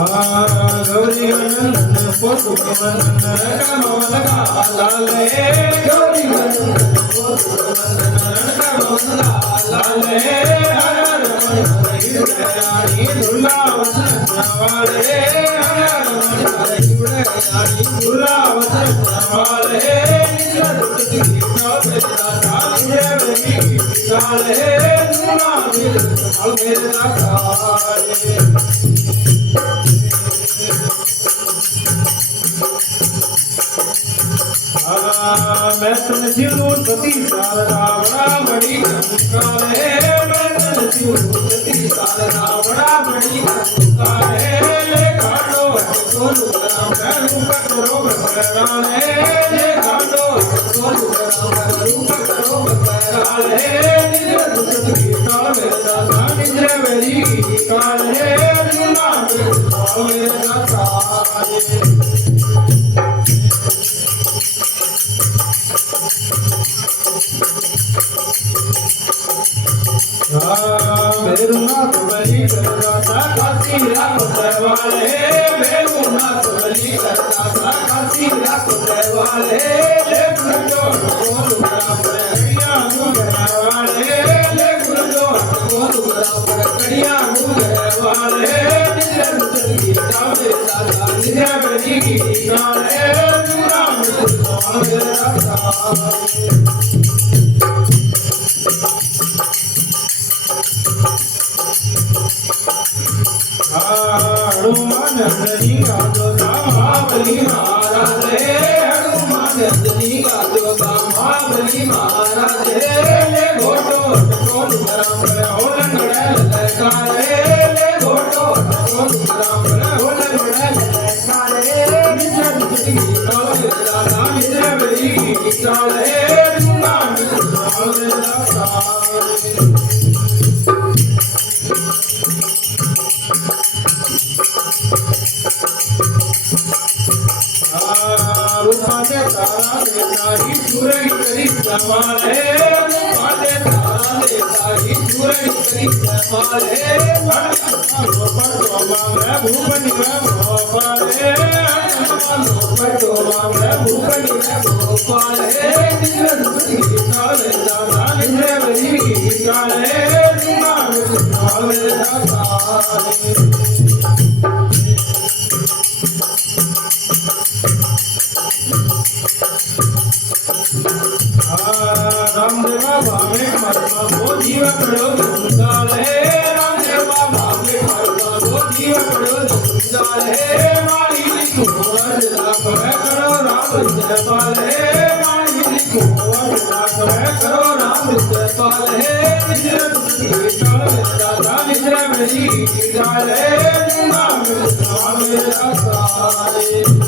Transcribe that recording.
गौरी नंदन पोतु नंदन कमल लाले गौरी नंदन पोतु नंदन कमल लाले हर रमण हरि दुर्गा वसन वाले हर रमण हरि दुर्गा वसन वाले निजति काले काले दुर्गा मेरे काले मैं तनजीलूर पति सारा बड़ा बड़ी काले मैं तनजीलूर पति सारा बड़ा बड़ी काले ले खाडो सोलू राम रूप करो बकराले ले खाडो सोलू राम रूप करो बकराले निज दुख की काले दादा निज वेरी काले दुना मेरे दाता बेरुनाथ बलि करता काशी राखते वाले बेरुनाथ बलि करता काशी राखते वाले ले गुरजो बोल बड़ा कड़िया गुगरा वाले ले गुरजो बोल बड़ा कड़िया गुगरा वाले निज की काले दादा निज बलि की काले दूरा मुझे दादा हनुमान नंदनी गाजो महाबली महाराज रे हनुमान नंदनी गाजो महाबली महाराज रे ले घोटो टोल राम रे होलन गड़ल काले ले घोटो टोल राम रे होलन गड़ल काले निज की काले दादा निज बली काले दुना काले दादा रूपादे तारा देता ही सूरज करी समाले रूपादे तारा देता ही सूरज करी समाले मामले भूपनि में भोपाले भूपनि में भोपाले निज काले दादा निज बली काले दुना काले दादा रामदेव भावे मरवा वो जीव करो दुंदाले रामदेव भावे मरवा वो जीव करो दुंदाले मारी कुंवर लाखवे करो राम जयपाले मारी कुंवर लाखवे करो राम जयपाले निजर की काले दादा निजर मेरी काले दुना मेरे दाता